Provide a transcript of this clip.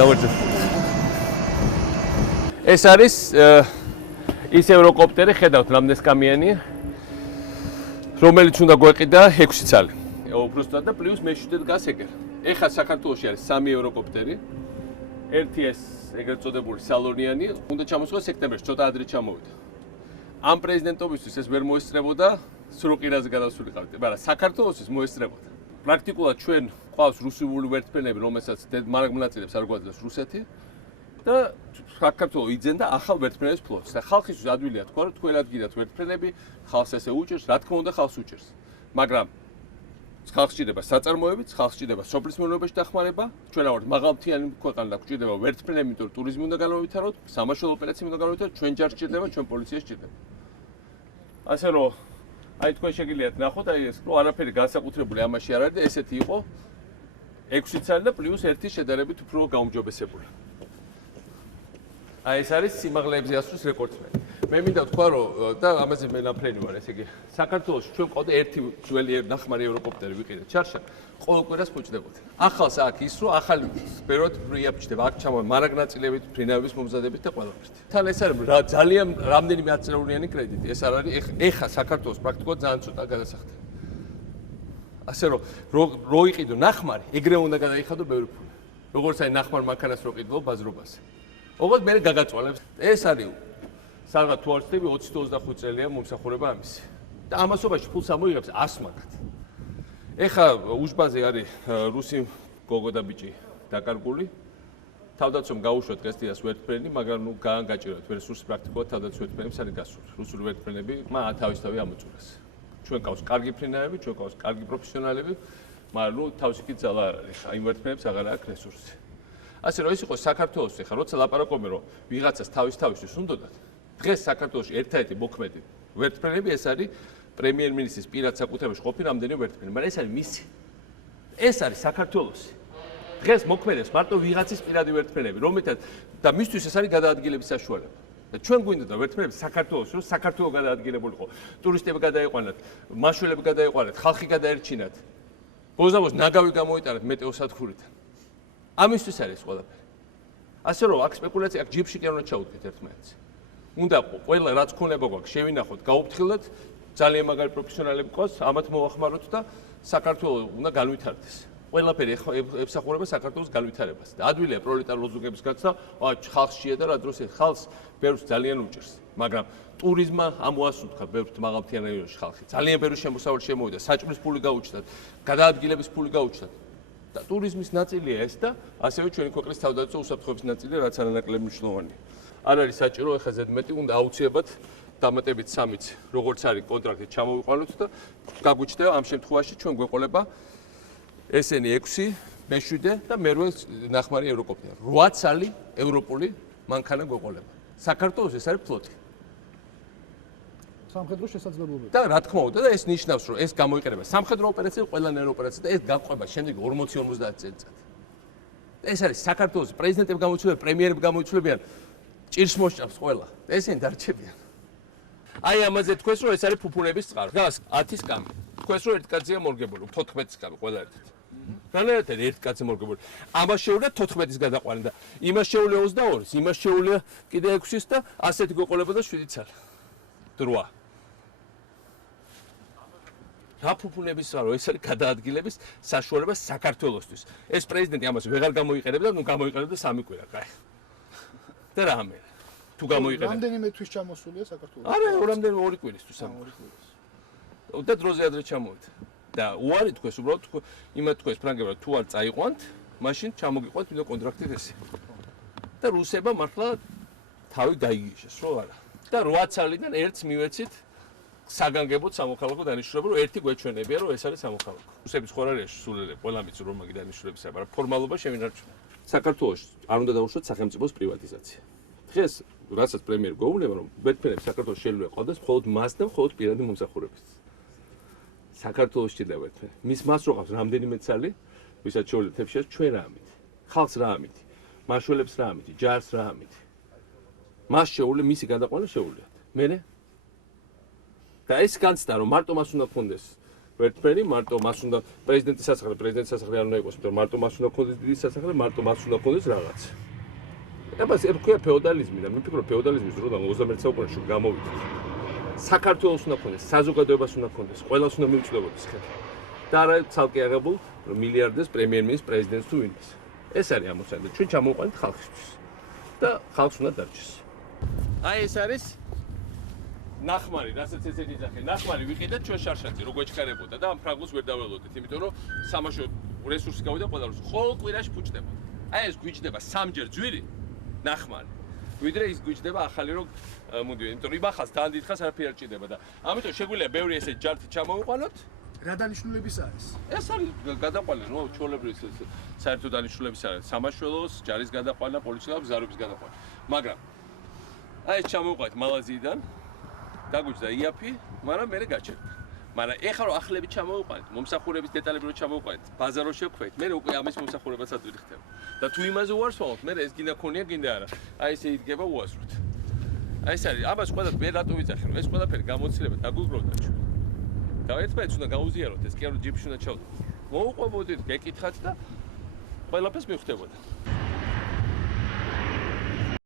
გამარჯობა. ეს არის ის ევროკოპტერი, ხედავთ რამდენი კამიანი, რომელიც უნდა გვეყიდა 6 ცალი. უბრალოდ და პლუს მე-7 დგას ეგერ. ეხლა საქართველოში არის 3 ევროკოპტერი. ერთი ეს ეგრეთ წოდებული სალონიანი, უნდა ჩამოსულიყო სექტემბერში, ცოტა ადრე ჩამოვიდა. ამ პრეზიდენტობისთვის ეს ვერ მოესწრებოდა, სროყირაზე გადასულიყავით, მაგრამ საქართველოსთვის მოესწრებოდა. პრაქტიკულად ჩვენ ყავს რუსული ვერტმფრენები, რომელსაც მარაგმნაწილებს არ გვაძლევს რუსეთი და საქართველოს იძენდა ახალ ვერტმფრენების ფლოტს. და ხალხისთვის ადვილია თქვა, რომ თქვენ ადგილად ვერტმფრენები, ხალხს ესე უჭერს, რა თქმა უნდა ხალხს უჭერს. მაგრამ ხალხს ჭირდება საწარმოებიც, ხალხს ჭირდება სოფლის მეურნეობაში დახმარება, ჩვენ ავართ მაღალმთიანი ქვეყანა და გვჭირდება ვერტმფრენები, იმიტომ რომ ტურიზმი უნდა განმოვითავოთ, სამაშველო ოპერაციები უნდა განმოვითავოთ, ჩვენ ჯარს ჭირდება, ჩვენ პოლიციას ჭირდება. ასე რომ აი თქვენ შეგიძლიათ ნახოთ, აი ეს რო არაფერი განსაკუთრებული ამაში არ არის და ესეთი იყო 6 ცალი და პლუს ერთი შედარებით უფრო გაუმჯობესებული. აი ეს არის სიმაღლეებზე ასვლის რეკორდსმენი. მე მინდა ვთქვა, რომ და ამაზე მე ნაფრენი ვარ, ესე იგი, საქართველოში ჩვენ ყავდა ერთი ძველი ნახმარი ევროკოპტერი ვიყიდეთ ჩარშა, ყოველ კვირას ხუჭდებოდა. ახალს აქ ის რომ ახალი სპეროთ პრიაფჭდება, აქ ჩამოვა მარაგნაწილებით, ფრინავების მომზადებით და ყველაფერით. თან ეს არის ძალიან რამდენიმე ათწლეულიანი კრედიტი, ეს არ არის ეხა საქართველოს პრაქტიკულად ძალიან ცოტა გადასახდა. ასე რომ რო იყიდო ნახმარი, ეგრე უნდა გადაიხადო ბევრი ფული. როგორც აი ნახმარ მანქანას რო ყიდულობ ბაზრობაზე. ოღონდ მე გაგაწვალებს. ეს არის სადღაც თუ არ ვწდები 20-25 წელია მომსახურება ამისი. და ამასობაში ფულს ამოიღებს 100 მაგათ. ეხა უშბაზე არის რუსი გოგო და ბიჭი დაკარგული. თავდაცვამ გაუშვათ დღესდღეას ვერტმფრენი, მაგრამ ნუ გაანგაჭიროთ რესურსი პრაქტიკულად თავდაცვის ვერტმფრენებს არის გასული. რუსული ვერტმფრენები მან თავისთავად ამოწურეს. ჩვენ ყავს კარგი ფრინავები, ჩვენ ყავს კარგი პროფესიონალები, მაგრამ ნუ თავისიქით ძალა არ არის. აი ვერტმფრენებს აღარ აქვს რესურსი. ასე რომ ის იყო საქართველოს ეხა როცა ლაპარაკობენ რომ ვიღაცას თავისთვის უნდათ დღეს საქართველოში ერთადერთი მოქმედი ვერტმფრენები ეს არის პრემიერ-მინისტრის პირად საკუთრებაში ყოფილი რამდენი ვერტმფრენი, მაგრამ ეს არის მისი. ეს არის საქართველოსი. დღეს მოქმედებს მარტო ვიღაცის პირადი ვერტმფრენები, რომელთაც და მისთვის ეს არის გადაადგილების საშუალება. და ჩვენ გვინდა ვერტმფრენები საქართველოს, რომ საქართველოს გადაადგილებულიყო, ტურისტები გადაიყვანათ, მაშველები გადაიყვანათ, ხალხი გადაერჩინათ. ბოზავოს ნაგავი გამოიტანათ მეტეოსადგურიდან. ამისთვის არის ყველაფერი. ასე რომ აქ სპეკულაცია, აქ ჯიბში კი არ უნდა ჩაუდგეთ ერთმანეთს. უნდა ყველა რაც ქონება გვაქვს შევინახოთ, გაუფრთხილოთ, ძალიან მაგარი პროფესიონალები ყავს, ამათ მოახმაროთ და საქართველოს უნდა განვითარდეს. ყველაფერი ემსახურება საქართველოს განვითარებას. და ადვილია პროლეტარ ლოზუნგების გაცდა, ხალხს შეედა რა დროს ხალხს ბევრს ძალიან უჭერს, მაგრამ ტურიზმმა ამოასუნთქა ბევრ მაღალმთიან რაიონში ხალხი. ძალიან ბევრი შემოსავალი შემოვიდა, საჭმლის ფული გაუჩნდათ, გადაადგილების ფული გაუჩნდათ. და ტურიზმის ნაწილია ეს და ასევე ჩვენი ქვეყნის თავდაცვა უსაფრთხოების ნაწილია, რაც არანაკლები მნიშვნელოვანია. არ არის საჭირო ეხლა ზედმეტი, უნდა აუცილებლად დამატებით 3-იც, როგორც არის კონტრაქტით ჩამოვიყვანოთ და გაგვიჩნდება ამ შემთხვევაში ჩვენ გვეყოლება ესენი 6, მე-7 და მე-8 ნახმარი ევროკოპტერი. 8 ცალი ევროპული მანქანა გვეყოლება. საქართველოს ეს არის ფლოტი. სამხედრო შესაძლებლობები. და რა თქმა უნდა, და ეს ნიშნავს, რომ ეს გამოიყენება სამხედრო ოპერაციები, ყველანაირი ოპერაცია და ეს გაყვება შემდეგ 40-50 წელიწად. ეს არის საქართველოს პრეზიდენტები გამოიცვლებიან, პრემიერები გამოიცვლებიან, ჭირს მოსჭამს ყველა. ესენი დარჩებიან. აი ამაზე თქვეს, რომ ეს არის ფუფუნების წყარო. გას 10-ის კამი. თქვეს, რომ ერთ კაცია მორგებული, 14-ის კამი ყველა ერთად. რანაირად ერთ კაცი მორგებული. ამას შეუძლია 14-ის გადაყვანა და იმას შეუძლია 22-ის, იმას შეუძლია კიდე 6-ის და ასეთი გვეყოლება და 7 ცალი. 8. რა ფუფუნების წყარო, ეს არის გადაადგილების საშუალება საქართველოსთვის. ეს პრეზიდენტი ამას ვეღარ გამოიყენებდა, ნუ გამოიყენებდა 3 კვირა, კაი. და რა ამერა? თუ გამოიყენება. რამდენიმე თვის ჩამოსულია საქართველოს? არა, რამდენიმე 2 კვირისთვის, 3 კვირისთვის. და დროზე ადრე ჩამოვიდა. და უარი თქვეს, უბრალოდ იმათ თქვეს ფრანგებმა, თუ არ წაიყვანთ, მაშინ ჩამოგიყვანთ ვინმე კონტრაქტით ესე. და რუსებმა მართლა თავი გაიგიშეს, რო არა. და 8 ცალიდან ერთს მივეცით საგანგებოდ სამოქალაქო დანიშნულება, რომ ერთი გვეჩვენებია, რომ ეს არის სამოქალაქო. რუსების ხო არ არის სულელე, ყველა მიცი რომ მაგი დანიშნულებისა, მაგრამ ფორმალობა შევინარჩუნოთ. საქართველოს არ უნდა დავუშვათ სახელმწიფოს პრივატიზაცია. დღეს რასაც პრემიერ გვეუბნება, რომ ვერტმფრენებს საქართველოს შეიძლება ყავდეს მხოლოდ მას და მხოლოდ პირადი მომსახურებით. საქართველოს ჭირდება ვერტმფრენი. მის მას რო ყავს რამდენიმე ცალი, ვისაც შეუძლია თებშეს ჩვენ რა ამით. ხალხს რა ამით. მაშველებს რა ამით, ჯარს რა ამით. მას შეუძლია მისი გადაყვანა შეუძლიათ. მერე და ეს განცდა რომ მარტო მას უნდა გქონდეს ვერტმენი, მარტო მას უნდა პრეზიდენტის სასახლე არ უნდა იყოს, იმიტომ რომ მარტო მას უნდა ქონდეს დიდი სასახლე, მარტო მას უნდა ქონდეს რაღაც. აბას ეს ქვია ფეოდალიზმი და მე ვფიქრობ ფეოდალიზმის დროდან 21 საუკუნეში გამოვიდა. საქართველოს უნდა ქონდეს, საზოგადოებას უნდა ქონდეს, ყველას უნდა მიუწვდებოდეს ხელი. და არა ცალკე აღებულ მილიარდერს, პრემიერ-მინისტრს, პრეზიდენტს თუ ვინმეს. ეს არის ამოცანა და ჩვენ ჩამოვყვანეთ ხალხისთვის. და ხალხს უნდა დარჩეს. აი ეს არის ნახმარი, რასაც ესეთი ძახე. ნახმარი ვიყიდეთ ჩვენ შარშანზე, რო გვეჩქარებოდა და ამ ფრაგმენტს ვერ დაველოდეთ, იმიტომ რომ სამაშო რესურსი გავიდა ყველას. ყოველ კვირაში ფუჭდება. აი ეს გვიჭდება სამჯერ ძვირი ნახმარი. ვიდრე ის გვიჭდება ახალი რო მოდიო, იმიტომ რომ იმახას თან დიდხანს არაფერი არ ჭირდება და ამიტომ შეგვიძლია ბევრი ესე ჯართი ჩამოვიყვანოთ. რა დანიშნულების არის? ეს არის გადაყვანა, ნუ ჩვეულებრივი საერთო დანიშნულების არის. სამაშველოს, ჯარის გადაყვანა, პოლიციის ზარობის გადაყვანა. მაგრამ აი ეს ჩამოვიყვანეთ მალაზიიდან. დაგვიჭდა იაფი, მაგრამ მე გაჩერდა. მაგრამ ეხლა რომ ახლები ჩამოვიყვანეთ, მომსახურების დეტალები რომ ჩამოვიყვანეთ, ბაზარ რო შევქვეთ, მე უკვე ამის მომსახურებასაც ვიხდება. და თუ იმაზე უარსვალოთ, მე ეს გინდა ქონია, გინდა არა. აი ესე იდგება უასროთ. აი ეს არის, ამას ყველა მე რატო ვიძახე, რომ ეს ყველაფერი გამოცდილება დაგვიგროვდა ჩვენ. და ერთმანეთს უნდა გაუზიაროთ, ეს კი არა ჯიპში უნდა ჩავდოთ. მოუყვებოდით, გეკითხათ და ყველაფერს მივხვდებოდა.